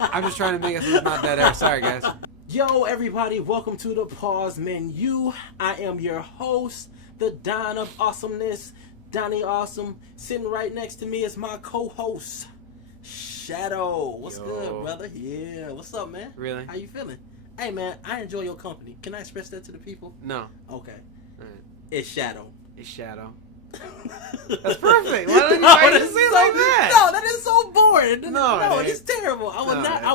I'm just trying to make it so it's not dead air. Sorry, guys. Yo, everybody, welcome to the Pause Menu. I am your host, the Don of Awesomeness, Donnie Awesome. Sitting right next to me is my co-host, Shadow. What's good, brother? Yeah, what's up, man? Really? How you feeling? Hey, man, I enjoy your company. Can I express that to the people? No. Okay. All right. It's Shadow. It's Shadow. That's perfect. Why don't you say it like that? No, that is so boring. No, it's terrible. I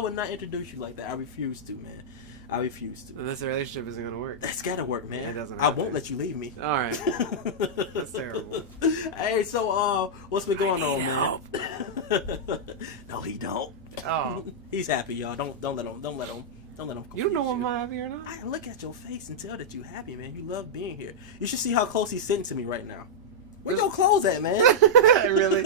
would not introduce you like that. I refuse to, man. I refuse to. This relationship isn't gonna work. That's gotta work, man. It doesn't. I won't let you leave me. All right. That's terrible. Hey, so what's been going on, man? No, he don't. Oh, he's happy, y'all. Don't let him. Don't let him. You don't know if I'm happy or not? I look at your face and tell that you happy, man. You love being here. You should see how close he's sitting to me right now. Where your clothes at, man? Really?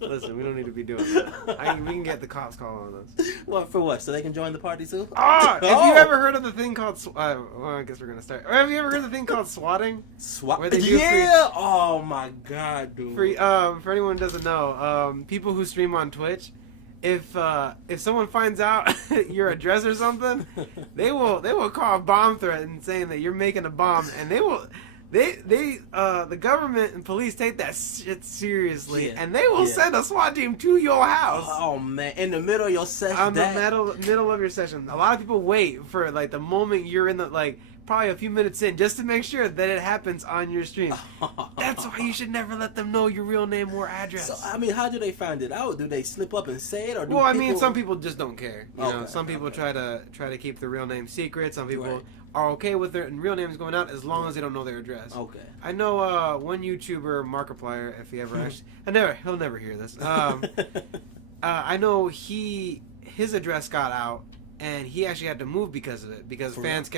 Listen, we don't need to be doing that. We can get the cops calling on us. What, for what? So they can join the party too? Have you ever heard of the thing called... well, I guess we're going to start. Or have you ever heard of the thing called swatting? Where they do oh my god, dude. For anyone who doesn't know, people who stream on Twitch, if someone finds out your address or something, they will call a bomb threat and saying that you're making a bomb, and the government and police take that shit seriously, and they will send a SWAT team to your house. Oh man, in the middle of your session. On the middle of your session. A lot of people wait for like the moment you're in the probably a few minutes in, just to make sure that it happens on your stream. That's why you should never let them know your real name or address. So, I mean, how do they find it out? Do they slip up and say it, or do I mean, some people just don't care. You know, some people try to keep their real name secret. Some people are okay with their real names going out as long as they don't know their address. Okay. I know one YouTuber, Markiplier, if he ever actually, he'll never hear this. I know his address got out, and he actually had to move because of it, because fans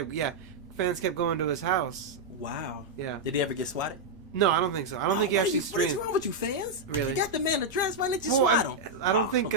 kept going to his house. Wow. Yeah. Did he ever get swatted? No, I don't think so. I don't think he actually streams. What's wrong with you, fans? Really? You got the man address. Why didn't you swat him? I don't think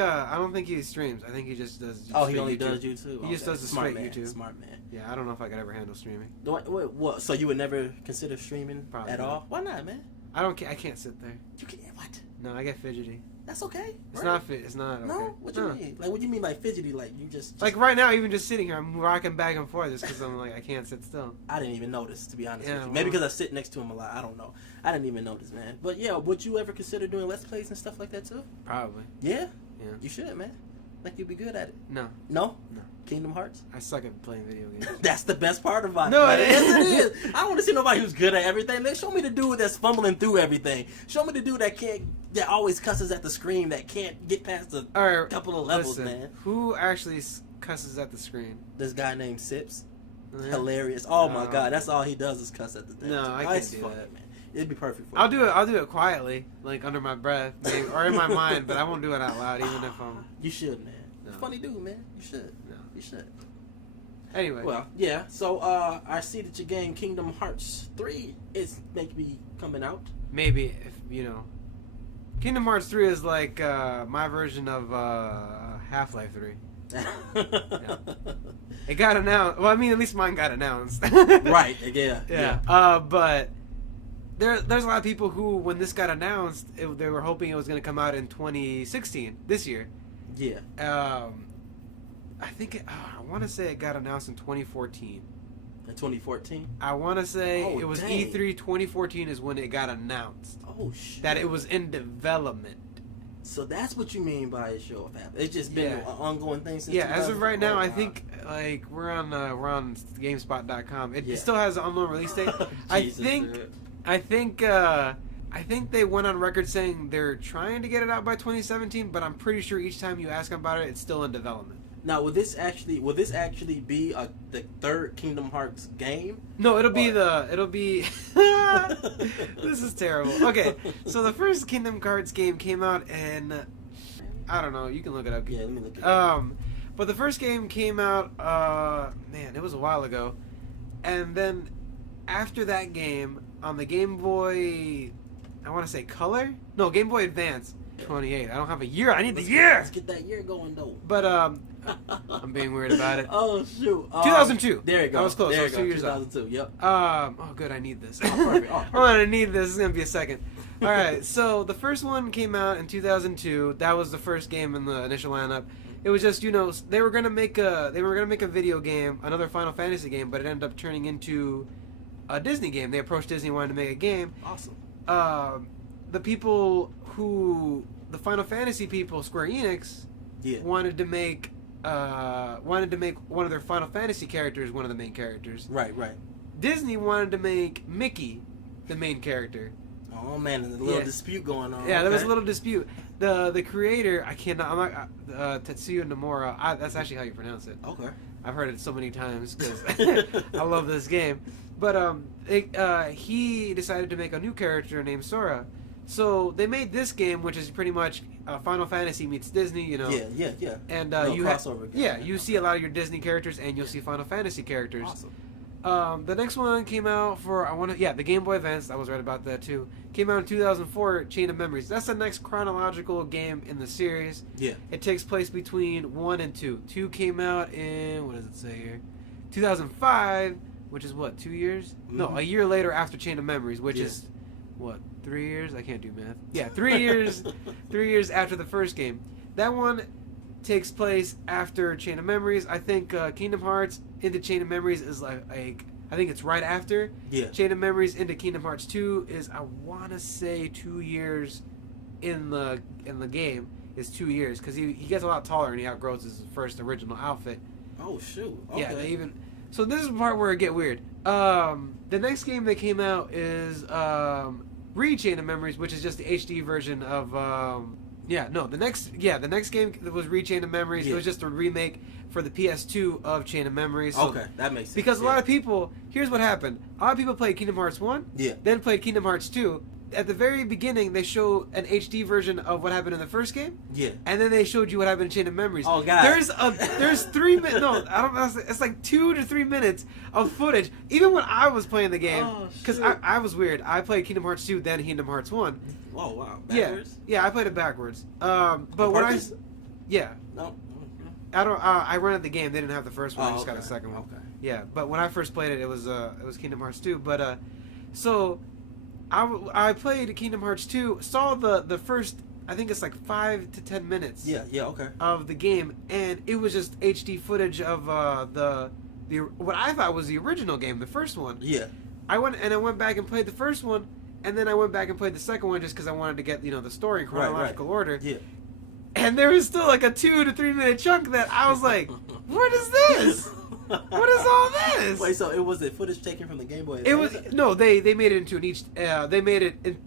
he streams. I think he just does. He only does YouTube. He just does the straight YouTube. Smart man. Yeah, I don't know if I could ever handle streaming. Wait, what? So you would never consider streaming at all? Why not, man? I can't sit there. You can't. What? No, I get fidgety. That's okay. It's not fit. It's not okay. No. What you mean? Like, what do you mean, like fidgety? Like you just like right now, even just sitting here, I'm rocking back and forth just because I'm like I can't sit still. I didn't even notice, to be honest with you. Maybe because I sit next to him a lot. I don't know. I didn't even notice, man. But yeah, would you ever consider doing Let's Plays and stuff like that too? Probably. Yeah. Yeah. You should, man. Think you'd be good at it. No. No. No. Kingdom Hearts? I suck at playing video games. That's the best part about it. No, it is. I don't want to see nobody who's good at everything. Man, show me the dude that's fumbling through everything. Show me the dude that always cusses at the screen, that can't get past a couple of levels, man. Who actually cusses at the screen? This guy named Sips. Hilarious. Oh my god, that's all he does is cuss at the thing. No, I can't do that, man. It'd be perfect for you. I'll do it quietly, like under my breath, maybe, or in my mind, but I won't do it out loud, even if I'm... You should, man. No. Funny dude, man. You should. No. You should. Anyway. Well, yeah. So, I see that your game Kingdom Hearts 3 is maybe coming out. Maybe, if you know. Kingdom Hearts 3 is like my version of Half-Life 3. Yeah. It got announced. Well, I mean, at least mine got announced. Right. Yeah. But there's a lot of people who, when this got announced, they were hoping it was going to come out in 2016, this year. Yeah. I think I want to say it got announced in 2014. In 2014? I want to say it was dang. E3 2014 is when it got announced. Oh shit. That it was in development. So that's what you mean by a show of habit. It's just been an ongoing thing since. Yeah, as of right now, I think like we're on GameSpot.com. It still has an unknown release date. I think they went on record saying they're trying to get it out by 2017, but I'm pretty sure each time you ask them about it, it's still in development. Now, will this actually be the third Kingdom Hearts game? No, it'll be This is terrible. Okay, so the first Kingdom Hearts game came out in, I don't know, you can look it up. Yeah, let me look it up. But the first game came out, man, it was a while ago. And then after that game, on the Game Boy, I want to say Color? No, Game Boy Advance. 28. I don't have a year. I need the year. Let's get that year going though. But I'm being weird about it. Oh shoot. 2002. There you go. I was close. There I was 2 years 2002. Yep. Oh good. I need this. Oh, perfect. Hold on. I need this. It's gonna be a second. All right, so the first one came out in 2002. That was the first game in the initial lineup. It was just, they were gonna make a video game, another Final Fantasy game, but it ended up turning into a Disney game. They approached Disney, wanted to make a game. Awesome. The Final Fantasy people, Square Enix, wanted to make one of their Final Fantasy characters one of the main characters. Right. Disney wanted to make Mickey the main character. Oh man, there's a little dispute going on. Yeah, there was a little dispute. The creator, Tetsuya Nomura. That's actually how you pronounce it. Okay. I've heard it so many times because I love this game. But he decided to make a new character named Sora. So they made this game, which is pretty much Final Fantasy meets Disney, Yeah. And you see a lot of your Disney characters, and you'll see Final Fantasy characters. Awesome. The next one came out for the Game Boy Advance. I was right about that too. Came out in 2004. Chain of Memories. That's the next chronological game in the series. Yeah. It takes place between 1 and 2. 2 came out in, what does it say here? 2005, which is what, 2 years? Mm-hmm. No, a year later after Chain of Memories, which is what, 3 years? I can't do math. Yeah, 3 years. 3 years after the first game. That one takes place after Chain of Memories. I think Kingdom Hearts into Chain of Memories is like I think it's right after. Yeah. Chain of Memories into Kingdom Hearts 2 is, I want to say, 2 years in the game is 2 years because he gets a lot taller and he outgrows his first original outfit. Oh shoot. Okay. Yeah, so this is the part where it get weird. The next game that came out is Chain of Memories, which is just the HD version of the next game that was Chain of Memories. It was just a remake for the PS2 of Chain of Memories. So, okay, that makes sense. Because a lot of people, here's what happened. A lot of people played Kingdom Hearts 1, then played Kingdom Hearts 2. At the very beginning, they show an HD version of what happened in the first game. Yeah. And then they showed you what happened in Chain of Memories. Oh, God. There's 3 minutes. No, I don't know. It's like 2 to 3 minutes of footage. Even when I was playing the game. Because I was weird. I played Kingdom Hearts 2, then Kingdom Hearts 1. Oh, wow. Backwards? Yeah, I played it backwards. But when I... Yeah. No. I rented the game. They didn't have the first one. I just got a second one. Okay. Yeah, but when I first played it, it was Kingdom Hearts 2. But so I played Kingdom Hearts 2. Saw the first, I think it's like 5 to 10 minutes. Yeah. Okay. Of the game, and it was just HD footage of the what I thought was the original game, the first one. Yeah. I went back and played the first one, and then I went back and played the second one just because I wanted to get the story in chronological order. Yeah. And there was still like a 2 to 3 minute chunk that I was like, what is this? What is all this? Wait, so it was the footage taken from the Game Boy? It was they made it into an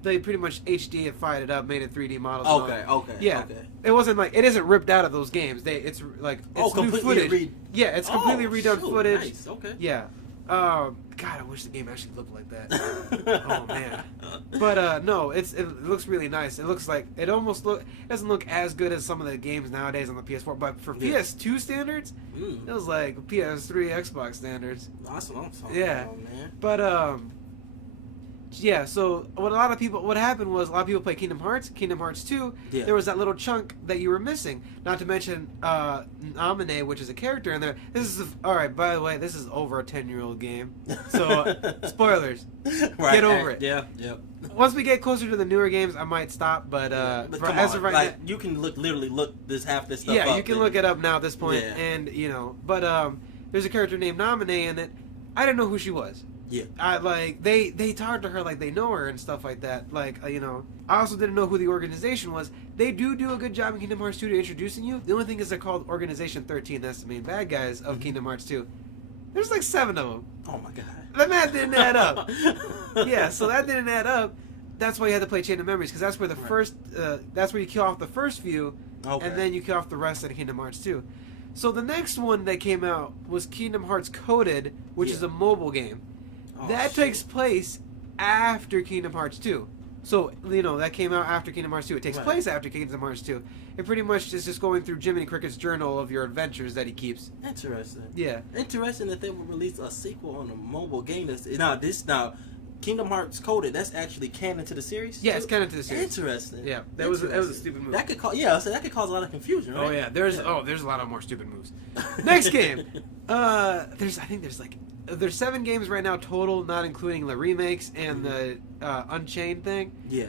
they pretty much HD-ified it up, made it 3D models. Okay. Yeah. Okay. It wasn't like, it isn't ripped out of those games. It's new footage. It's completely redone footage. Nice. Okay. Yeah. God, I wish the game actually looked like that. Oh man. But no, it looks really nice. It looks like it doesn't look as good as some of the games nowadays on the PS4, but for PS2 standards, it was like PS3, Xbox standards. Awesome. Yeah. Man. But yeah, so what happened was a lot of people played Kingdom Hearts 2. Yeah. There was that little chunk that you were missing. Not to mention Naminé, which is a character in there. Alright, by the way, this is over a 10-year-old game. So, spoilers. Right, get over it. Yeah. Once we get closer to the newer games, I might stop, but as of right now, you can literally look half this stuff up. Yeah, you can look it up now at this point, Yeah. and, but there's a character named Naminé in it. I didn't know who she was. Yeah. They talk to her like they know her and stuff like that. I also didn't know who the organization was. They do a good job in Kingdom Hearts 2 to introducing you. The only thing is they're called Organization 13. That's the main bad guys of Kingdom Hearts 2. There's like 7 of them. Oh my god. The math didn't add up. Yeah, so that didn't add up. That's why you had to play Chain of Memories, because that's where that's where you kill off the first few, and then you kill off the rest of Kingdom Hearts 2. So the next one that came out was Kingdom Hearts Coded, which is a mobile game. That takes place after Kingdom Hearts 2. So, that came out after Kingdom Hearts 2. It takes place after Kingdom Hearts 2. It pretty much is just going through Jiminy Cricket's journal of your adventures that he keeps. Interesting. Yeah. Interesting that they would release a sequel on a mobile game. Now, Kingdom Hearts Coded, that's actually canon to the series? Yeah, it's canon to the series. Interesting. Yeah, that was a stupid move. That could cause a lot of confusion, right? Oh yeah, there's a lot of more stupid moves. Next game. I think there's like there's 7 games right now total, not including the remakes and the Unchained thing. Yeah.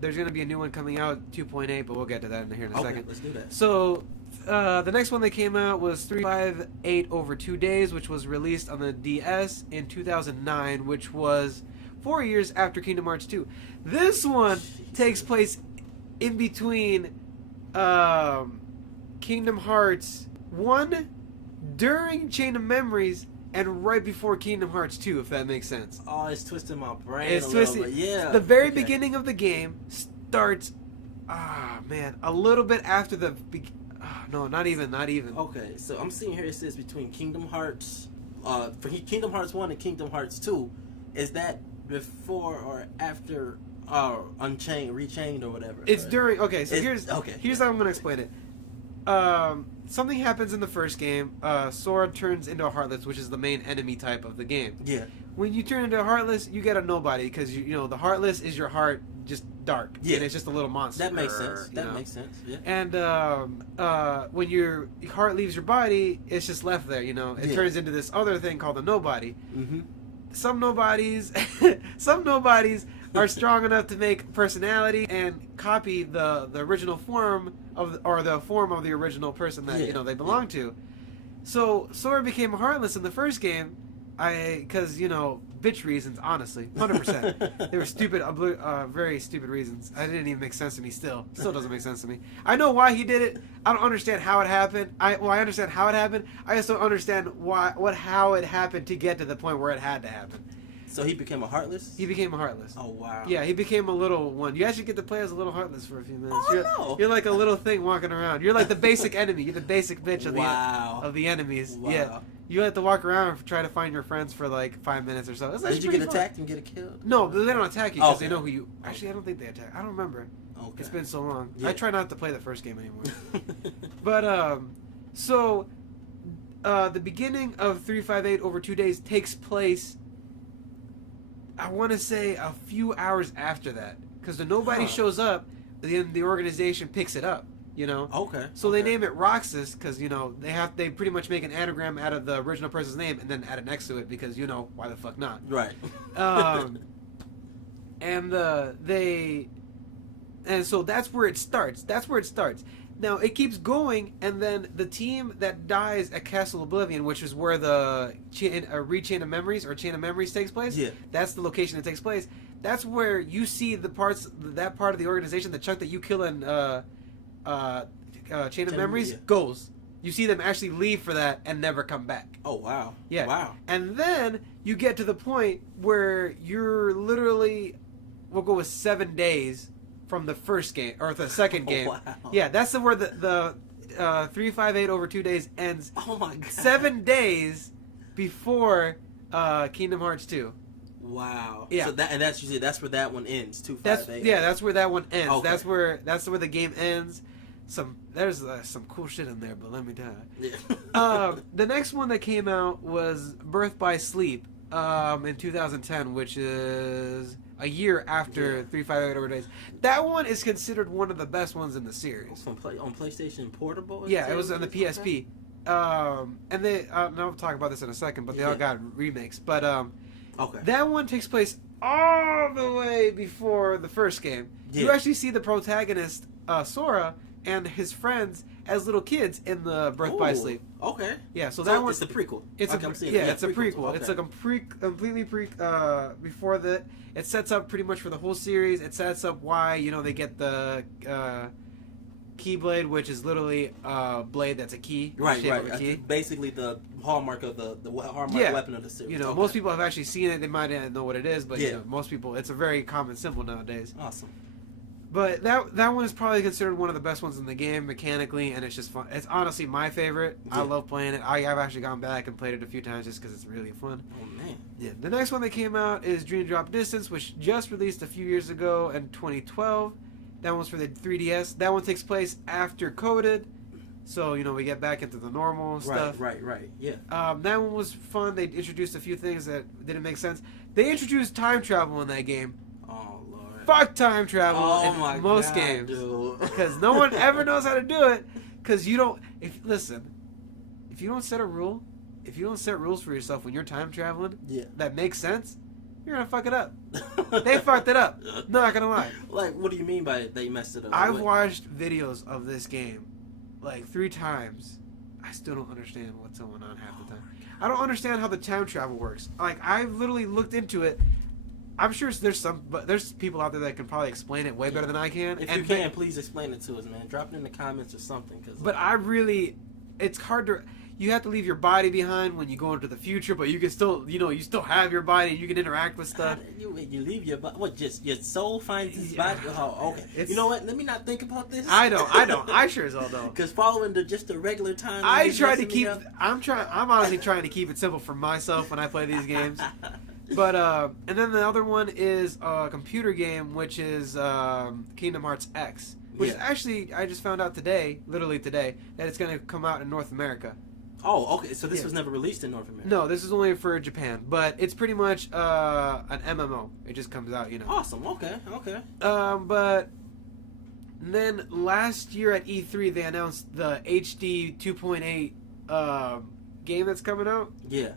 There's going to be a new one coming out, 2.8, but we'll get to that here in a second. Let's do that. So, the next one that came out was 358 over 2 days, which was released on the DS in 2009, which was 4 years after Kingdom Hearts 2. This one takes place in between Kingdom Hearts 1, during Chain of Memories, and right before Kingdom Hearts 2, if that makes sense. Oh, it's twisting my brain it's a twisted. little bit. Yeah. The very beginning of the game starts, a little bit after the... no, not even. Okay, so I'm seeing here it says between Kingdom Hearts... for Kingdom Hearts 1 and Kingdom Hearts 2, is that before or after Unchained, Rechained, or whatever? It's right? during... Okay, so here's how I'm going to explain it. Something happens in the first game. Sora turns into a Heartless, which is the main enemy type of the game. Yeah. When you turn into a Heartless, you get a nobody, because you know the Heartless is your heart just dark. Yeah. And it's just a little monster. That makes sense. Makes sense. Yeah. And when your heart leaves your body, it's just left there. It turns into this other thing called a nobody. Mm-hmm. Some nobodies are strong enough to make personality and copy the original form the form of the original person that they belong to. So Sora became a Heartless in the first game, because bitch reasons, honestly, 100%. They were stupid, very stupid reasons. It didn't even make sense to me. Still doesn't make sense to me. I know why he did it. I don't understand how it happened. I understand how it happened. I just don't understand how it happened to get to the point where it had to happen. So he became a Heartless? He became a Heartless. Oh, wow. Yeah, he became a little one. You actually get to play as a little Heartless for a few minutes. Oh, you're like a little thing walking around. You're like the basic enemy. You're the basic bitch of the enemies. Wow. Yeah. You have to walk around and try to find your friends for like 5 minutes or so. Did you get attacked and get killed? No, they don't attack you because they know who you... Actually, I don't think they attack. I don't remember. Okay. It's been so long. Yeah. I try not to play the first game anymore. But, so... the beginning of 358 over 2 days takes place... I want to say a few hours after that, because the nobody shows up, then the organization picks it up. Okay. So they name it Roxas because they pretty much make an anagram out of the original person's name and then add it next to it because why the fuck not? Right. And so that's where it starts. Now it keeps going, and then the team that dies at Castle Oblivion, which is where the Rechain of Memories or Chain of Memories takes place. Yeah. That's the location it takes place. That's where you see that part of the organization, the chunk that you kill in Chain of Memories goes. You see them actually leave for that and never come back. Oh, wow. Yeah. Wow. And then you get to the point where you're literally, we'll go with 7 days from the first game or the second game. Wow. Yeah, that's where the 358 over 2 days ends. Oh my god. 7 days before Kingdom Hearts 2. Wow. Yeah. So that's where that one ends. 258. That's where that one ends. Okay. That's where the game ends. There's some cool shit in there, but let me tell you. Yeah. The next one that came out was Birth by Sleep in 2010, which is a year after 358 over days. That one is considered one of the best ones in the series. On PlayStation Portable? Yeah, it was on the PSP. Okay. And I'll talk about this in a second, but they all got remakes. But okay. That one takes place all the way before the first game. Yeah. You actually see the protagonist, Sora, and his friends as little kids in the Birth by Sleep. Okay. Yeah, so that one... It's a prequel. It's a prequel. Okay. It's like completely before the... It sets up pretty much for the whole series. It sets up why, they get the Keyblade, which is literally a blade that's a key. Right. Key. Basically the hallmark of the hallmark weapon of the series. Most people have actually seen it. They might not know what it is, but most people... It's a very common symbol nowadays. Awesome. But that one is probably considered one of the best ones in the game mechanically, and it's just fun. It's honestly my favorite. Yeah. I love playing it. I've actually gone back and played it a few times just because it's really fun. Oh, man. Yeah. The next one that came out is Dream Drop Distance, which just released a few years ago in 2012. That one's for the 3DS. That one takes place after Coded. So, we get back into the normal stuff. Right, yeah. That one was fun. They introduced a few things that didn't make sense. They introduced time travel in that game. Fuck time travel in most games. Because no one ever knows how to do it. Because if you don't set a rule, if you don't set rules for yourself when you're time traveling, yeah, that makes sense, you're gonna fuck it up. They fucked it up. Not gonna lie. Like, what do you mean by they messed it up? I've watched videos of this game like 3 times. I still don't understand what's going on half the time. I don't understand how the time travel works. Like, I've literally looked into it. I'm sure there's people out there that can probably explain it way better than I can. If you can, please explain it to us, man. Drop it in the comments or something. But it's hard to. You have to leave your body behind when you go into the future, but you can still, you still have your body and you can interact with stuff. You leave your body? What, just your soul finds its body? Oh, okay. You know what? Let me not think about this. I don't. I sure as hell don't. Because following the regular time. I try to keep. I'm honestly trying to keep it simple for myself when I play these games. But and then the other one is a computer game, which is Kingdom Hearts X, which is actually, I just found out literally today, that it's going to come out in North America. Oh, okay. So this was never released in North America. No, this is only for Japan, but it's pretty much an MMO. It just comes out, Awesome. Okay. But then last year at E3, they announced the HD 2.8 game that's coming out. Yeah.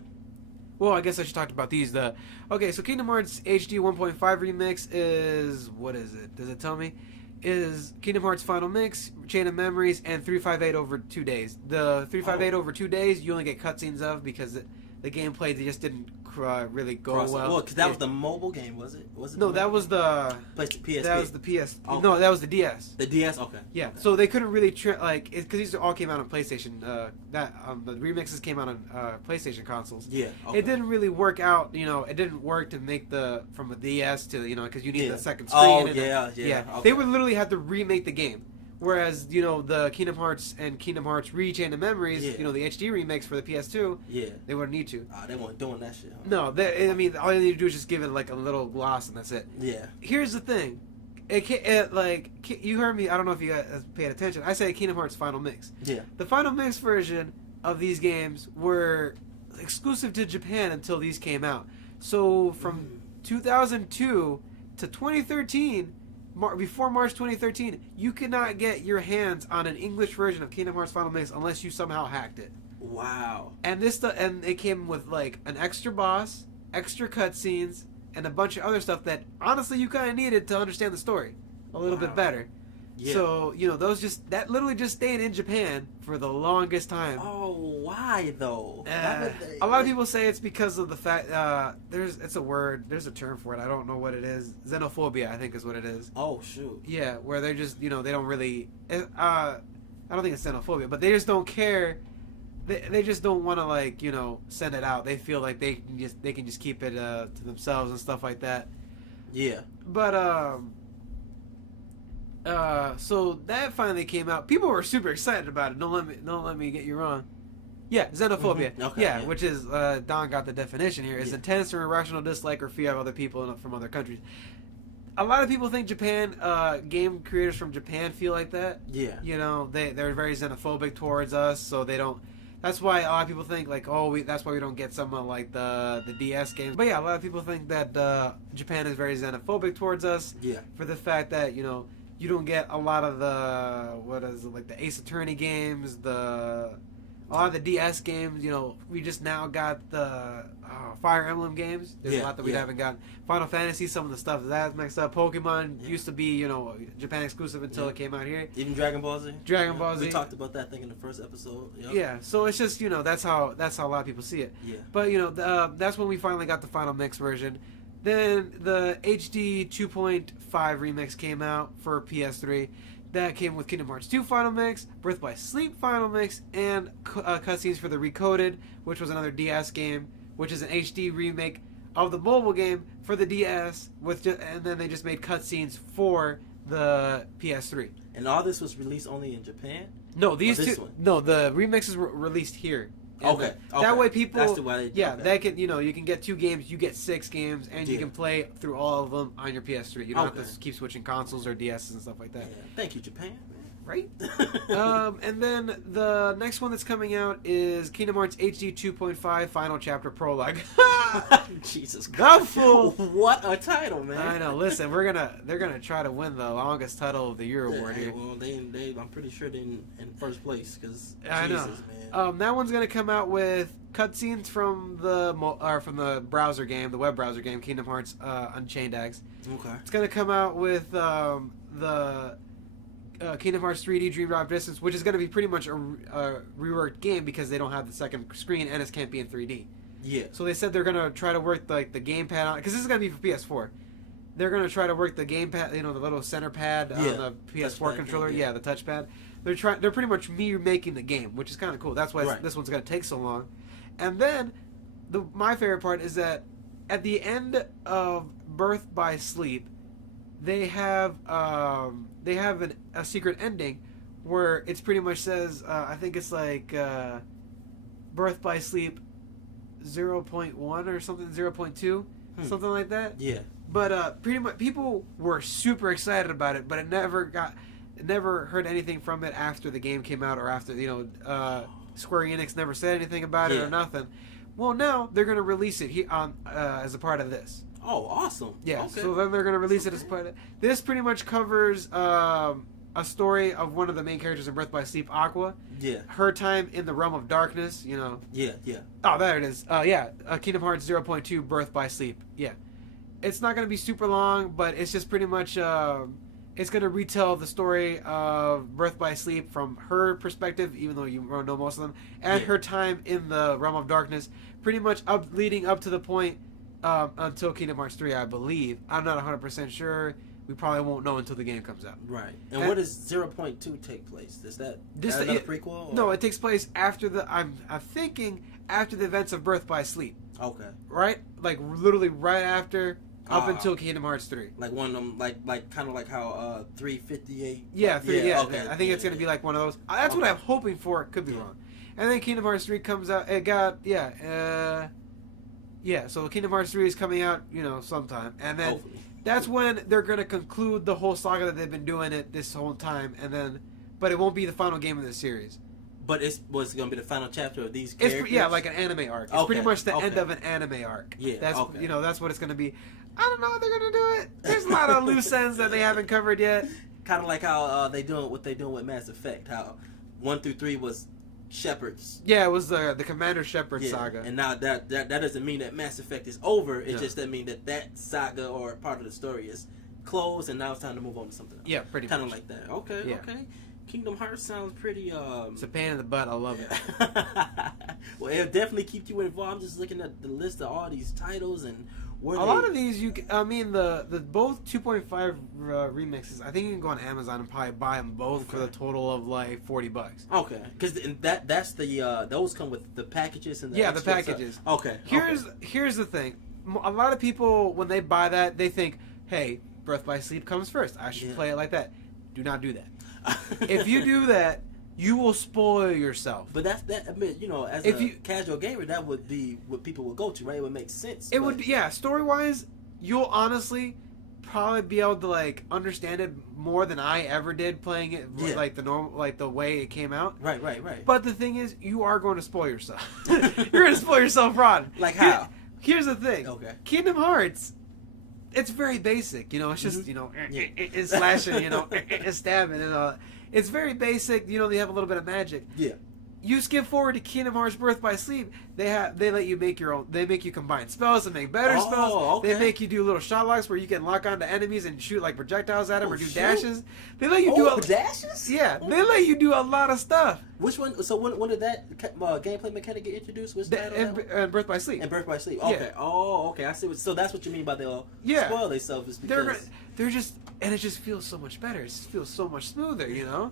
Well, I guess I should talk about these. So Kingdom Hearts HD 1.5 Remix is, what is it? Does it tell me? Is Kingdom Hearts Final Mix, Chain of Memories, and 358 over 2 days. The 358 over 2 days, you only get cutscenes of because the gameplay just didn't really go well. Well, because that was the mobile game, was it? No, that was the PSP. That was the PS. Okay. No, that was the DS. The DS, okay. Yeah, okay. So they couldn't really because these all came out on PlayStation. The remixes came out on PlayStation consoles. Yeah, okay. It didn't really work out. It didn't work to make from a DS to because you need the second screen. Oh yeah. Okay. They would literally have to remake the game. Whereas, the Kingdom Hearts and Kingdom Hearts Chain of Memories, the HD remakes for the PS2, they wouldn't need to. They weren't doing that shit. Huh? No, all you need to do is just give it like a little gloss and that's it. Yeah. Here's the thing. You heard me, I don't know if you guys paid attention. I said Kingdom Hearts Final Mix. Yeah. The Final Mix version of these games were exclusive to Japan until these came out. So from 2002 to 2013... before March 2013, you could not get your hands on an English version of Kingdom Hearts Final Mix unless you somehow hacked it. Wow. And it came with like an extra boss, extra cutscenes, and a bunch of other stuff that honestly you kind of needed to understand the story a little bit better. Yeah. So, that literally just stayed in Japan for the longest time. Oh, why though? A lot of people say it's because of the fact, there's a term for it. I don't know what it is. Xenophobia, I think is what it is. Oh, shoot. Yeah, where they're just, they don't really, I don't think it's xenophobia, but they just don't care. They just don't want to send it out. They feel like they can just keep it to themselves and stuff like that. Yeah. But, so that finally came out. People were super excited about it. Don't let me get you wrong. Yeah, xenophobia. Mm-hmm. Okay, yeah, which is Don got the definition here. Is intense or irrational dislike or fear of other people from other countries. A lot of people think game creators from Japan feel like that. Yeah. They're very xenophobic towards us, so they don't. That's why a lot of people think that's why we don't get some of like the DS games. But yeah, a lot of people think that Japan is very xenophobic towards us. Yeah. For the fact that you don't get a lot of the Ace Attorney games, a lot of the DS games. We just now got the Fire Emblem games. There's a lot that we haven't gotten. Final Fantasy, some of the stuff that's mixed up. Pokemon used to be Japan exclusive until it came out here. Even Dragon Ball Z. Ball Z. We talked about that thing in the first episode. Yep. Yeah, so it's just that's how a lot of people see it. Yeah. But that's when we finally got the Final Mix version. Then the HD 2.5 remix came out for PS3. That came with Kingdom Hearts 2 Final Mix, Birth by Sleep Final Mix, and cutscenes for the Recoded, which was another DS game, which is an HD remake of the mobile game for the DS, and then they just made cutscenes for the PS3. And all this was released only in Japan? No, these two. No, the remixes were released here. Okay. That way people... That's the way they can, you can get 2 games, you get 6 games, and you can play through all of them on your PS3. You don't have to keep switching consoles or DSs and stuff like that. Yeah. Thank you, Japan. Man. Right? And then the next one that's coming out is Kingdom Hearts HD 2.5 Final Chapter Prologue. Jesus Christ. Fool. What a title, man. I know. Listen, they're gonna try to win the longest title of the year award here. Well, I'm pretty sure they're in first place because I know. Man. That one's gonna come out with cutscenes from the browser game, the web browser game, Kingdom Hearts Unchained X. Okay. It's gonna come out with the Kingdom Hearts 3D Dream Drop Distance, which is going to be pretty much a reworked game because they don't have the second screen and it can't be in 3D. Yeah. So they said they're going to try to work the gamepad on, because this is going to be for PS4. They're going to try to work the gamepad, the little center pad on the PS4 controller. Yeah, the touchpad. They're pretty much remaking the game, which is kind of cool. That's why this one's going to take so long. And then my favorite part is that at the end of Birth by Sleep, they have a secret ending where it's pretty much says I think it's like Birth by Sleep 0.1 or something, 0.2, something like that. Yeah. But pretty much people were super excited about it, but it never heard anything from it after the game came out or after Square Enix never said anything about it or nothing. Well, now they're going to release it as a part of this. Oh, awesome. Yeah, okay. So then they're going to release it as part of it. This pretty much covers a story of one of the main characters in Birth by Sleep, Aqua. Yeah. Her time in the realm of darkness, Yeah, yeah. Oh, there it is. Kingdom Hearts 0.2, Birth by Sleep. Yeah. It's not going to be super long, but it's just pretty much... it's going to retell the story of Birth by Sleep from her perspective, even though you know most of them, and her time in the realm of darkness, pretty much leading up to the point until Kingdom Hearts 3, I believe. I'm not 100% sure. We probably won't know until the game comes out. Right. And what does 0.2 take place? Is that another prequel? Or? No, it takes place after I'm thinking after the events of Birth by Sleep. Okay. Right? Like literally right after... Up until Kingdom Hearts 3. Like one of them, like kind of like how 358. Yeah, Okay. I think it's gonna be be like one of those. That's what I'm hoping for. It could be wrong. And then Kingdom Hearts 3 comes out. It got So Kingdom Hearts 3 is coming out, sometime, and then that's when they're gonna conclude the whole saga that they've been doing it this whole time, and then, but it won't be the final game of the series. But was going to be the final chapter of these characters? It's like an anime arc. It's pretty much the end of an anime arc. Yeah, that's that's what it's going to be. I don't know how they're going to do it. There's a lot of loose ends that they haven't covered yet. Kind of like how they're doing with Mass Effect. How 1 through 3 was Shepard's. Yeah, it was the Commander Shepard saga. And now that doesn't mean that Mass Effect is over. It just doesn't mean that saga or part of the story is closed, and now it's time to move on to something else. Yeah, pretty much. Kind of like that. Okay. Kingdom Hearts sounds pretty... It's a pain in the butt. I love it. Well, it'll definitely keep you involved. I'm just looking at the list of all these titles and... A lot of these, the both 2.5 remixes, I think you can go on Amazon and probably buy them both for the total of like $40. Okay, because that's the those come with the packages and the packages. Stuff. Okay. Here's the thing. A lot of people, when they buy that, they think, hey, Birth by Sleep comes first. I should play it like that. Do not do that. If you do that, you will spoil yourself. But as a casual gamer, that would be what people would go to, right? It would make sense. It would, story-wise, you'll honestly probably be able to like understand it more than I ever did playing it, like the normal, like the way it came out. Right. But the thing is, you are going to spoil yourself. You're going to spoil yourself rotten. Like how? Here's the thing. Okay. Kingdom Hearts. It's very basic, it's just, it's slashing, it's stabbing and all. It's very basic, they have a little bit of magic. Yeah. You skip forward to Kingdom Hearts Birth by Sleep, they let you make your own, they make you combine spells and make better spells. Okay. They make you do little shot locks where you can lock onto enemies and shoot like projectiles at them or do dashes. They let you do dashes? Yeah, they let you do a lot of stuff. Which one? So when did that gameplay mechanic get introduced? Was and Birth by Sleep. And Birth by Sleep. Okay. Yeah. Oh, okay. I see. So that's what you mean by they'll spoil themselves, is because they're just, and it just feels so much better. It just feels so much smoother, Yeah.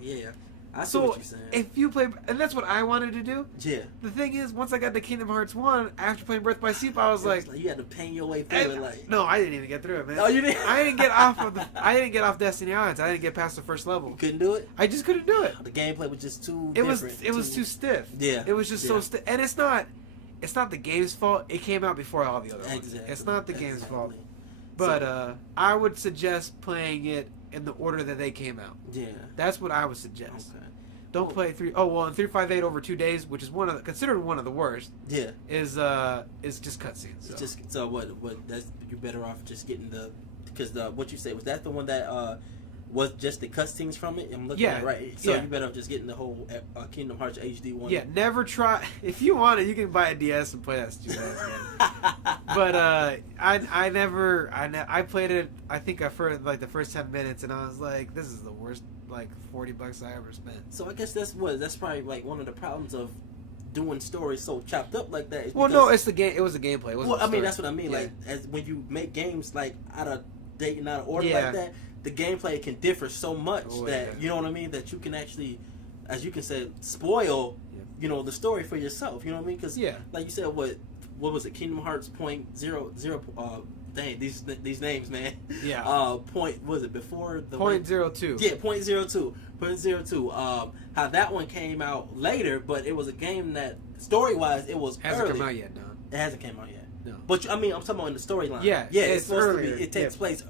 I see what you're saying. If you play, and that's what I wanted to do. Yeah. The thing is, once I got to Kingdom Hearts 1, after playing Birth by Sleep, I was like, you had to pain your way through it. Like, no, I didn't even get through it, man. Oh, you didn't? I didn't get off Destiny Islands. I didn't get past the first level. You couldn't do it? I just couldn't do it. The gameplay was just too. It was too stiff. Yeah. It was just so stiff, and it's not the game's fault. It came out before all the other ones. Exactly. It's not the game's fault. But I would suggest playing it in the order that they came out. Yeah. That's what I would suggest. Okay. Don't play 3. Oh well, and 358 over 2 days, which is considered one of the worst. Yeah. Is just cutscenes. So. Just so what? That's you're better off just getting because what you say was that the one that was just the cutscenes from it. I'm looking at it right. So you better off just getting the whole Kingdom Hearts HD one. Yeah. Never try. If you want it, you can buy a DS and play that stupid ass game. But I played it. I think I heard like the first 10 minutes, and I was like, this is the worst. Like $40 I ever spent. So I guess that's probably like one of the problems of doing stories so chopped up like that. Well, no, it's the game. It was the gameplay. Well, I mean that's what I mean. Yeah. Like as when you make games like out of date and out of order like that, the gameplay can differ so much that you know what I mean. That you can actually, as you can say, spoil the story for yourself. You know what I mean? Because like you said, what was it? Kingdom Hearts .00. Dang, these names, man. Yeah. Was it before the .02? Yeah, .02. How that one came out later, but it was a game that story-wise it was hasn't come out yet. No, it hasn't come out yet. No, but I'm talking about in the storyline. Yeah, it's supposed to be. It takes place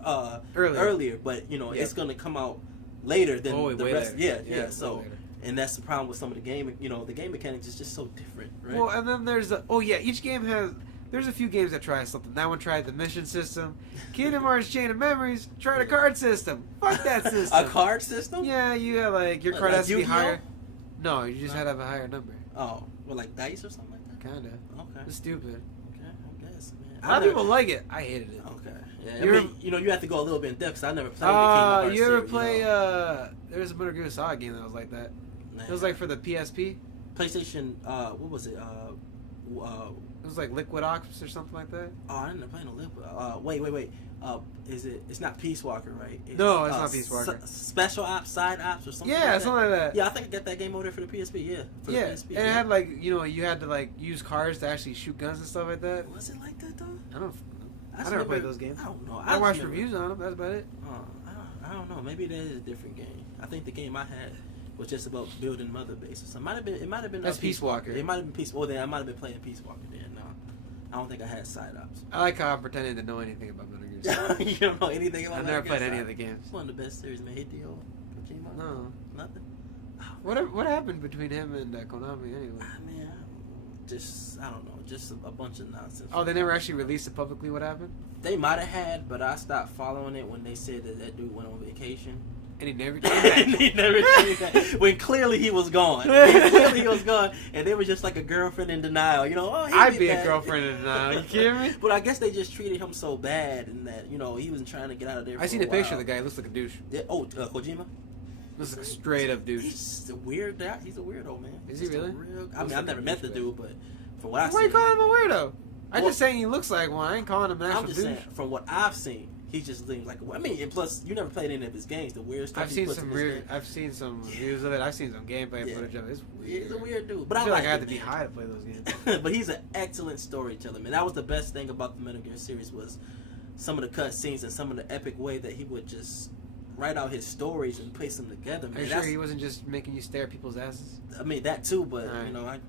earlier, but it's going to come out later than the rest. Later. Yeah. So. And that's the problem with some of the game. The game mechanics is just so different, right? Well, and then there's each game has. There's a few games that try something. That one tried the mission system. Kingdom Hearts Chain of Memories tried a card system. Fuck that system. A card system? Yeah, you have your card has to be higher. No, you just had to have a higher number. Oh, well, like dice or something like that? Kinda. Okay. It's stupid. Okay, I guess, man. A lot of people like it. I hated it. Okay. Yeah, you have to go a little bit in depth because I never played the Kingdom Hearts you ever series, play, there was a Metal Gear Solid game that was like that. Nah. It was like for the PSP. PlayStation, what was it? It was like Liquid Ops or something like that. Oh, I didn't play no Liquid. Wait. It's not Peace Walker, right? No, it's not Peace Walker. Special Ops, Side Ops, or something. Yeah, like something like that. Yeah, I think I got that game over there for the PSP. Yeah. For the PSP, and it had you had to use cars to actually shoot guns and stuff like that. Was it like that though? I never played those games. I don't know. I watched reviews on them. That's about it. I don't know. Maybe that is a different game. I think the game I had was just about building mother base or something. It might have been. That's Peace Walker. It might have been Peace. Or then I might have been playing Peace Walker then. No, I don't think I had Side Ops. I like how I'm pretending to know anything about Metal Gear Solid. You don't know anything about. I've never played any of the games. It's one of the best series, man. Hideo Kojima. No, nothing. What happened between him and Konami anyway? Man, I don't know, just a bunch of nonsense. Oh, they never actually released it publicly. What happened? They might have had, but I stopped following it when they said that dude went on vacation. And he never came back. When clearly he was gone. And they were just like a girlfriend in denial. I'd be a girlfriend in denial. You kidding me? But I guess they just treated him so bad, and that he was trying to get out of there. I seen a picture of the guy. He looks like a douche. Yeah, Kojima. Looks like a straight up douche. He's a weird. He's a weirdo, man. Is he really? I've never met the dude, but from what I've seen. Why you calling him a weirdo? I'm just saying he looks like one. I ain't calling him an actual douche. I'm just saying, from what I've seen, he just seems like. And plus, you never played any of his games. The weird stuff. I've seen some reviews of it. I've seen some gameplay footage of it. It's weird. He's a weird dude, but I feel like I had to be high to play those games. But he's an excellent storyteller, man. That was the best thing about the Metal Gear series was some of the cutscenes and some of the epic way that he would just write out his stories and place them together. Man, are you sure he wasn't just making you stare at people's asses? I mean that too, but right.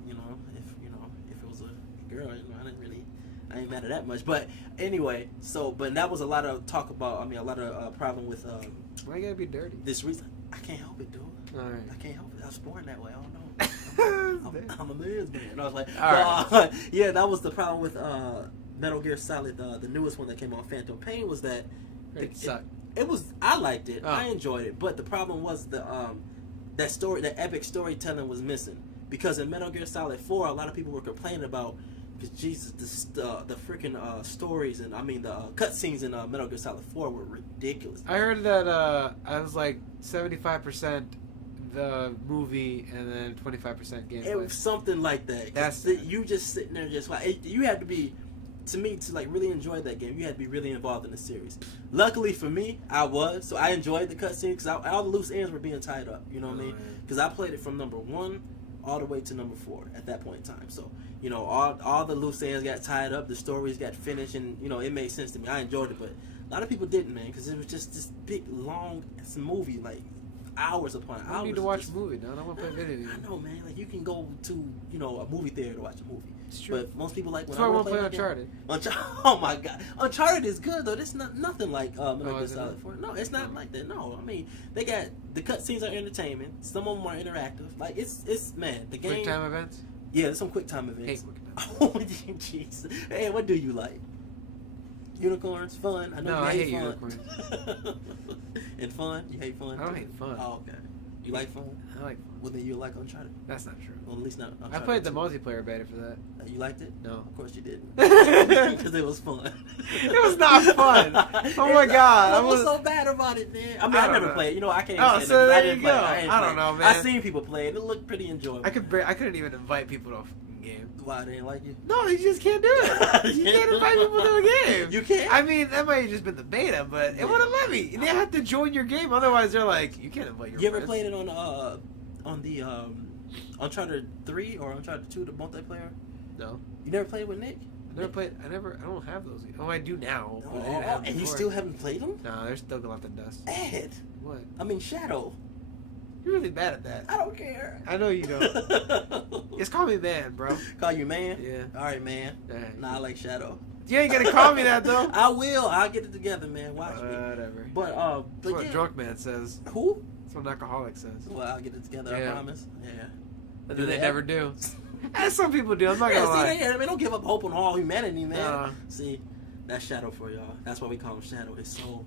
If it was a girl, I ain't mad at that much. But anyway, but that was a lot of talk about. A lot of problem with. Why you gotta be dirty? This reason, I can't help it, dude. All right. I can't help it. I was born that way. I don't know. I'm a man's man. And I was like, right. Yeah, that was the problem with Metal Gear Solid, the newest one that came on, Phantom Pain, was that it sucked. It was. I liked it. Oh. I enjoyed it, but the problem was the epic storytelling was missing, because in Metal Gear Solid 4, a lot of people were complaining about. Because Jesus, the freaking stories and the cutscenes in Metal Gear Solid 4 were ridiculous. I heard that I was like 75% the movie and then 25% gameplay. It was something like that. You just sitting there just you had to be, to me, to really enjoy that game. You had to be really involved in the series. Luckily for me, I was, so I enjoyed the cutscenes because all the loose ends were being tied up. You know what I mean? Because I played it from number 1 all the way to number 4 at that point in time. So. All the loose ends got tied up, the stories got finished, and it made sense to me. I enjoyed it, but a lot of people didn't, man, because it was just this big, long movie. Like, hours upon hours. I need to watch a movie, Don. I want to play video games. I know, man. Like, you can go to, a movie theater to watch a movie. It's true. But most people like when That's why I want to play Uncharted. Oh my god, Uncharted is good though. It's not nothing like Metal Gear Solid Solid 4. No, it's not like that. No, I mean they got the cutscenes are entertainment. Some of them are interactive. Like it's man, the game. Quick time events. Yeah, there's some quick time events. Hate quick time. Oh jeez. Hey, what do you like? Unicorns, fun. I know No, you I hate fun. unicorns. And fun? You hate fun? I don't too? hate fun. Oh, okay. You like fun? I like. Well, then you like Uncharted. That's not true. Well, at least not. I Uncharted played the 2. multiplayer beta for that. You liked it? No. Of course you didn't. Because it was fun. It was not fun. Oh my god. What's so bad about it, man? I mean, I never played. I can't Oh, say so that. there you go. I don't know, man. I seen people play it. It looked pretty enjoyable. I couldn't even invite people to a fucking game. Why, they didn't like you? No, you just can't do it. You can't invite people to a game. You can't? I mean, that might have just been the beta, but it wouldn't let me. They have to join your game, otherwise they're like, you can't invite your You ever friends. played it on the Uncharted 3 or Uncharted 2, the multiplayer? No. You never played with Nick? I don't have those. Oh, I do now. But I didn't Oh, have them and you before. still haven't played them? No, they're still left in dust. Ed. What? I mean, Shadow. You're really bad at that. I don't care. I know you don't. Just call me man, bro. Call you man? Yeah. All right, man. Alright. Nah, I like Shadow. You ain't gonna call me that though. I will. I'll get it together, man. Watch me. Whatever. But That's what drunk man says. Who? That's what an alcoholic says. Well, I'll get it together. Yeah. I promise. Yeah. And then they never do. As some people do. I'm not gonna lie. See, they don't give up hope on all humanity, man. Uh. See, that's Shadow for y'all. That's why we call him Shadow. It's so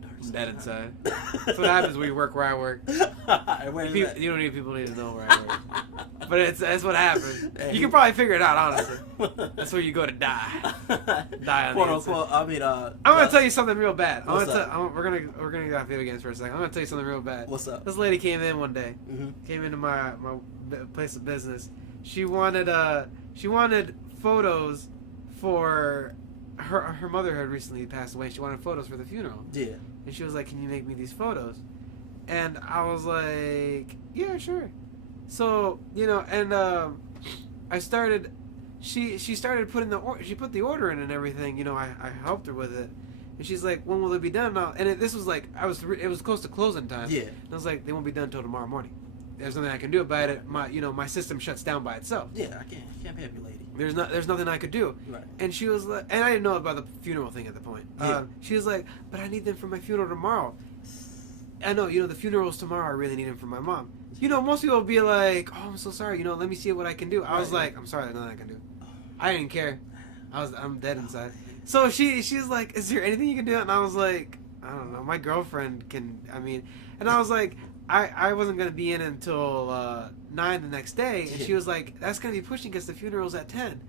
dark. I'm dead inside. That's what happens when you work where I work. Where is that? You don't need people need to know where I work. But that's what happens. Hey. You can probably figure it out, honestly. That's where you go to die. Die on Quote the unquote. I mean, I'm gonna tell you something real bad. What's up? We're gonna get off video games for a second. I'm gonna tell you something real bad. What's up? This lady came in one day. Mm-hmm. Came into my place of business. She wanted photos for her mother had recently passed away. She wanted photos for the funeral. Yeah. And she was like, "Can you make me these photos?" And I was like, "Yeah, sure." So I started. She started putting she put the order in and everything. I helped her with it, and she's like, "When will it be done?" Now, and this was like it was close to closing time. Yeah. And I was like, "They won't be done until tomorrow morning." There's nothing I can do about it. My system shuts down by itself. Yeah, I can't help you, lady. There's nothing I could do. Right. And she was like, and I didn't know about the funeral thing at the point. Yeah. She was like, "But I need them for my funeral tomorrow." I know, the funeral's tomorrow. I really need them for my mom. Most people will be like, "Oh, I'm so sorry. Let me see what I can do." I was like, "I'm sorry, there's nothing I can do." I didn't care. I'm dead inside. So she's like, "Is there anything you can do?" And I was like, "I don't know. My girlfriend can. And I was like, I wasn't gonna be in until 9 the next day, and she was like, "That's gonna be pushing because the funeral's at 10."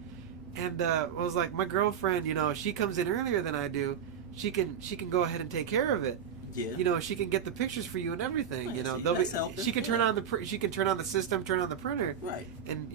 And I was like, "My girlfriend, she comes in earlier than I do. She can go ahead and take care of it. Yeah. She can get the pictures for you and everything. See, she can turn on the system, turn on the printer, Right. and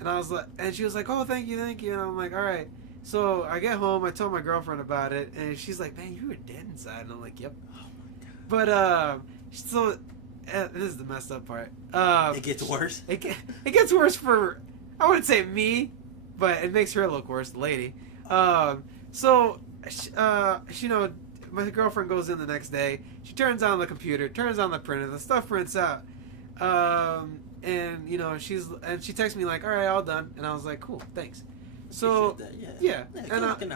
and I was like, and she was like, "Oh, thank you," and I'm like, "All right." So I get home, I told my girlfriend about it, and she's like, "Man, you were dead inside," and I'm like, "Yep." Oh my god. But so this is the messed up part. It gets worse. It gets worse for, I wouldn't say me, but it makes her look worse, the lady. So my girlfriend goes in the next day. She turns on the computer, turns on the printer. The stuff prints out, and she texts me like, "All right, all done." And I was like, "Cool, thanks." So yeah, and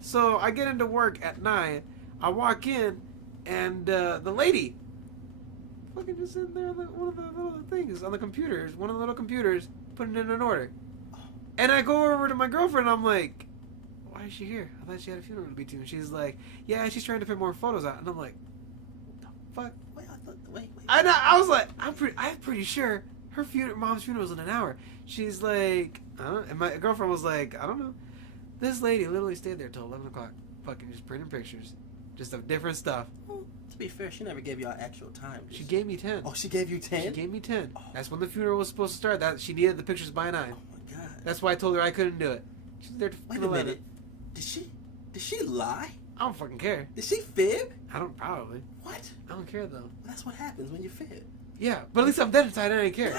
so I get into work at 9. I walk in, and the lady fucking just sitting there on one of the little things on the computers, one of the little computers, putting in an order. And I go over to my girlfriend, and I'm like, "Why is she here? I thought she had a funeral to be to." And she's like, "Yeah, she's trying to put more photos out." And I'm like, "What the fuck?" Wait. I was like, I'm pretty sure her mom's funeral was in an hour. She's like, I don't know. And my girlfriend was like, "I don't know." This lady literally stayed there till 11 o'clock, fucking just printing pictures, just of different stuff. Well, to be fair, she never gave y'all actual time. She gave me 10. Oh, she gave you 10? She gave me 10. Oh. That's when the funeral was supposed to start. That she needed the pictures by 9. Oh my god. That's why I told her I couldn't do it. She's there to Wait a minute. Did she lie? I don't fucking care. Did she fib? I don't probably. What? I don't care though. That's what happens when you fib. Yeah, but at least I'm dead inside. I don't care.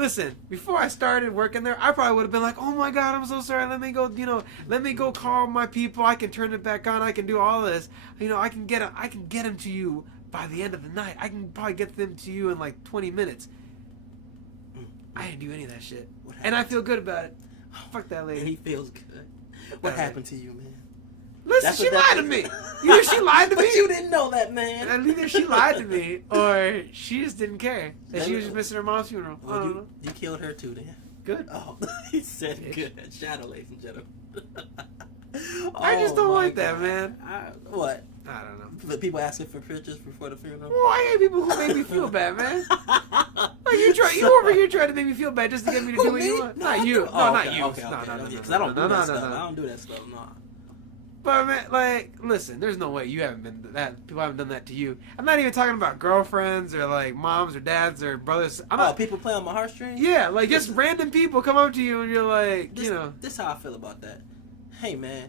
Listen, before I started working there, I probably would have been like, "Oh my God, I'm so sorry. Let me go. Let me go call my people. I can turn it back on. I can do all this. I can get them to you by the end of the night. I can probably get them to you in like 20 minutes." I didn't do any of that shit, and I feel good about it. Fuck that lady. And he feels good. What happened to you, man? Listen, she lied to me. Either she lied to me. But you didn't know that, man. Either she lied to me, or she just didn't care that she was just missing her mom's funeral. Well, I don't know. You killed her too, then. Good. Oh, he said good. Shadow, ladies and gentlemen. I just don't like that, man. What? I don't know. The people asking for pictures before the funeral. Well, I hate people who make me feel bad, man. Like you over here trying to make me feel bad just to get me to do what you want. Not you. No, not you. Okay. No. Because I don't do that stuff. I don't do that stuff. No. But man, like, listen, there's no way you haven't been that. People haven't done that to you. I'm not even talking about girlfriends or like moms or dads or brothers. People play on my heartstrings. Yeah, like just random people come up to you and you're like, This is how I feel about that. Hey man,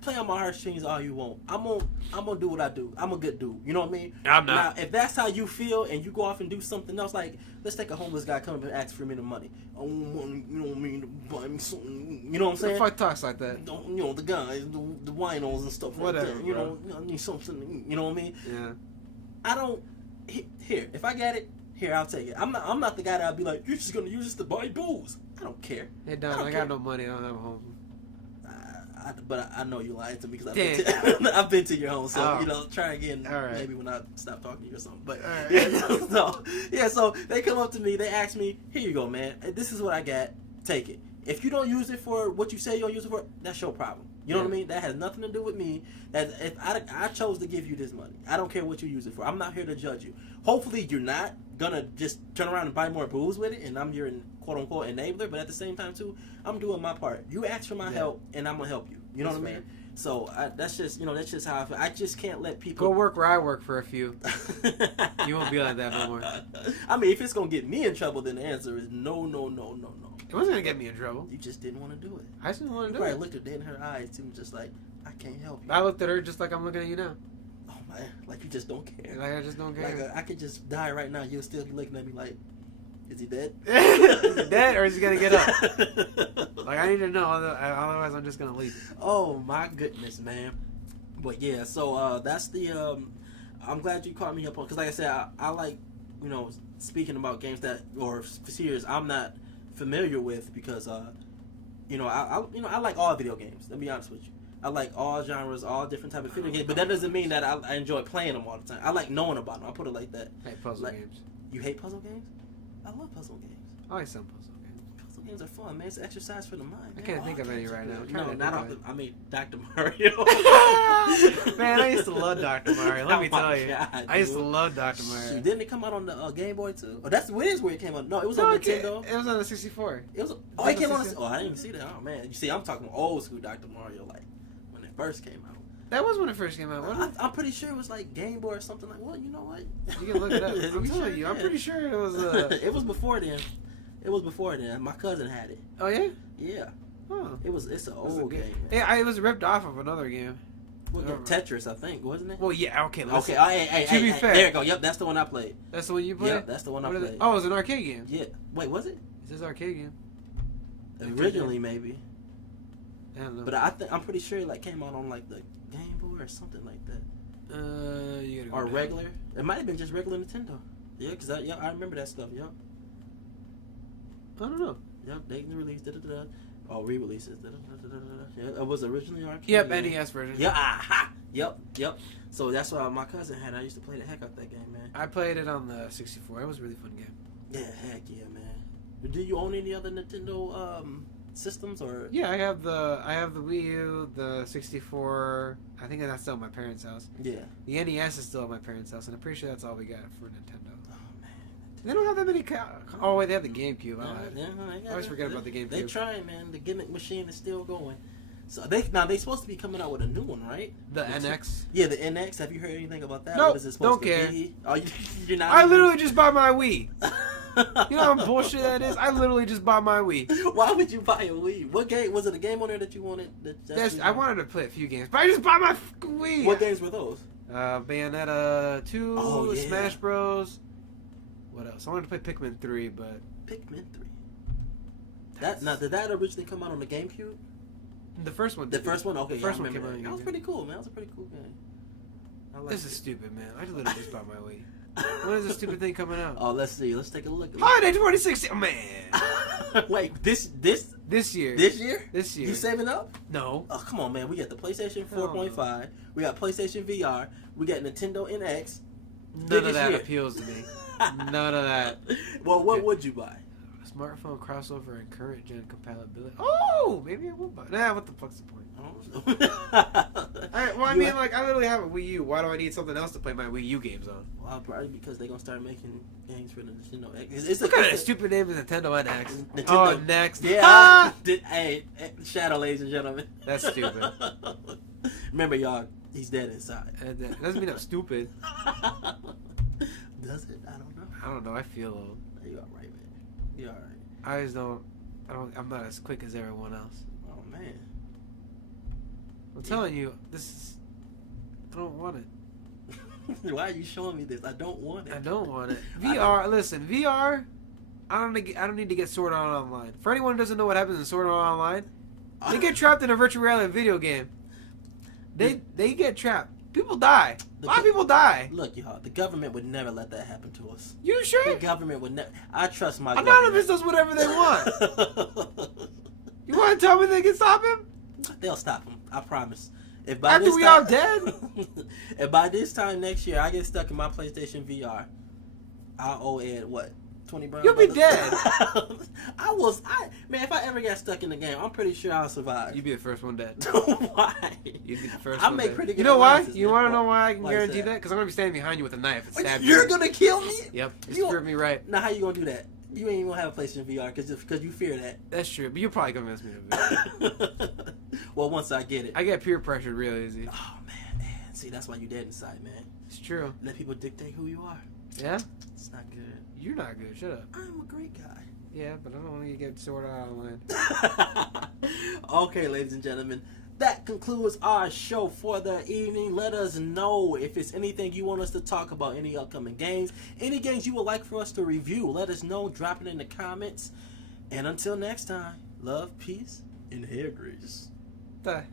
play on my heartstrings all you want. I'm gonna do what I do. I'm a good dude. You know what I mean? I'm not. Now, if that's how you feel and you go off and do something else, like let's take a homeless guy come up and ask for me the money. I don't want, you know what I mean, to buy me something. You know what I'm saying? The fuck talks like that? The guys, the winos and stuff. Whatever. Like that. You know, I need something. You know what I mean? Yeah. I don't. Here, if I get it, here I'll take it. I'm not the guy that'll be like, you're just gonna use this to buy booze. I don't care. Hey Don, I got no money. I don't have a home. But I know you lied to me because I've Damn. been to your home, so Oh. try again. All right. Maybe when I stop talking to you or something. But All right. so they come up to me, they ask me, "Here you go, man. This is what I got. Take it. If you don't use it for what you say you don't use it for, that's your problem. You know what I mean? That has nothing to do with me. That if I chose to give you this money, I don't care what you use it for. I'm not here to judge you. Hopefully, you're not gonna just turn around and buy more booze with it, and I'm your quote unquote enabler. But at the same time, too, I'm doing my part. You ask for my help, and I'm gonna help you. You know what I mean? So that's just how I feel. I just can't let people go work where I work for a few. You won't be like that no more. I mean, if it's gonna get me in trouble, then the answer is no. It wasn't gonna get me in trouble. You just didn't want to do it. I just didn't want to do You it. probably looked her dead in her eyes too, just like I can't help you. I looked at her just like I'm looking at you now. Oh man, like you just don't care. Like I just don't care. Like I could just die right now. You'll still be looking at me like, is he dead? Is he dead or is he gonna get up? Like I need to know, otherwise I'm just gonna leave. Oh my goodness, man. But yeah, so that's the. I'm glad you caught me up on because, like I said, I like speaking about games that or series I'm not familiar with because I like all video games. Let me be honest with you. I like all genres, all different type of video games, but that doesn't mean that I enjoy playing them all the time. I like knowing about them. I put it like that. I hate puzzle games. You hate puzzle games? I love puzzle games. I like some puzzle games. Puzzle games are fun, man. It's an exercise for the mind. I can't think of any right now. No, not off I mean, Dr. Mario. Man, I used to love Dr. Mario. Let me tell you. God, I used to love Dr. Mario. Didn't it come out on the Game Boy too? Oh, that's where it came out. No, it was on Nintendo. It was on the 64. It was. Oh, it came on. Oh, I didn't even see that. Oh man, you see, I'm talking old school Dr. Mario, like when it first came out. That was when it first came out, wasn't it? I'm pretty sure it was like Game Boy or something like. Well, you know what? You can look it up. I'm telling you, I'm pretty sure it was. It was before then. It was before then. My cousin had it. Oh yeah. Yeah. Oh. It's an old game. Yeah, it was ripped off of another game. Tetris, I think, wasn't it? Well, yeah. Okay. Okay. To be fair, there you go. Yep, that's the one I played. That's the one you played. Yep, that's the one I played. Oh, it was an arcade game. Yeah. Wait, was it? It's his arcade game. Originally, maybe. I don't know. But I'm pretty sure it like came out on like the Game Boy or something like that. You gotta go or down. regular. It might have been just regular Nintendo. Yeah, because I remember that stuff. Yep. I don't know. Yep, they released Oh, re-releases. Yeah, it was originally arcade. Yep, NES version. Yeah, aha. Yep. So that's what my cousin had. I used to play the heck out that game, man. I played it on the 64. It was a really fun game. Yeah, heck yeah, man. Do you own any other Nintendo systems or? Yeah, I have the Wii U, the 64. I think that's still at my parents' house. Yeah. The NES is still at my parents' house, and I'm pretty sure that's all we got for Nintendo. Oh man. They don't have that many. Oh wait, they have the GameCube. I always forget about the GameCube. They trying, man. The gimmick machine is still going. So they supposed to be coming out with a new one, right? The NX. Yeah, the NX. Have you heard anything about that? Nope, What is it supposed don't to care. Be? Oh, you're not. I literally just bought my Wii. You know how bullshit that is? I literally just bought my Wii. Why would you buy a Wii? What game was it? A game on there that you wanted? I wanted to play a few games, but I just bought my fucking Wii. What games were those? Bayonetta 2, Oh, yeah. Smash Bros. What else? I wanted to play Pikmin 3, but Pikmin 3. Did that originally come out on the GameCube? The first one. The first one? Okay, the first one came out. That was pretty cool, man. That was a pretty cool game. This is stupid, man. I literally just bought my Wii. When is this stupid thing coming out? Oh, let's see. Let's take a look. Holiday 2016, man. Wait, this year? This year? This year. You saving up? No. Oh, come on, man. We got the PlayStation 4.5. We got PlayStation VR. We got Nintendo NX. None of that appeals to me. None of that. Well, what would you buy? Smartphone crossover and current gen compatibility. Oh, maybe I will buy. Nah, what the fuck's the point? Alright, well, I mean, like, I literally have a Wii U. Why do I need something else to play my Wii U games on? Well, probably because they're gonna start making games for the Nintendo X. What kind of stupid name is Nintendo NX? Nintendo, oh, next. Yeah. Hey, Shadow, ladies and gentlemen. That's stupid. Remember, y'all, he's dead inside. That doesn't mean I'm stupid. Does it? I don't know. I don't know. I feel old. You all right, man. You all right. I just don't. I'm not as quick as everyone else. Oh man. I'm telling you, this is. I don't want it. Why are you showing me this? I don't want it. I don't want it. VR. Listen, VR. I don't need to get Sword Art Online. For anyone who doesn't know what happens in Sword Art Online, they get trapped in a virtual reality video game. They get trapped. People die. A lot of people die. Look, y'all, the government would never let that happen to us. You sure? The government would never. I trust my Anonymous does whatever they want. You want to tell me they can stop him? They'll stop him. I promise. If after we all dead? If by this time next year I get stuck in my PlayStation VR, I owe Ed what? 20 brown. You'll be dead. Man, if I ever get stuck in the game, I'm pretty sure I'll survive. You'd be the first one dead. Why? You'd be the first I one make dead. pretty good. You know why? analysis, You want to know why I can why guarantee that? Because I'm going to be standing behind you with a knife and stab you. You're going to kill me? Yep. You screwed me right. Now, how you going to do that? You ain't even going to have a PlayStation VR because you fear that. That's true, but you'll probably convince me of it. Well, once I get it. I get peer pressured real easy. Oh, man. See, that's why you dead inside, man. It's true. Let people dictate who you are. Yeah? It's not good. You're not good. Shut up. I'm a great guy. Yeah, but I don't want to get Sword Art Online. Okay, ladies and gentlemen. That concludes our show for the evening. Let us know if it's anything you want us to talk about, any upcoming games, any games you would like for us to review. Let us know. Drop it in the comments. And until next time, love, peace, and hair grease. Bye.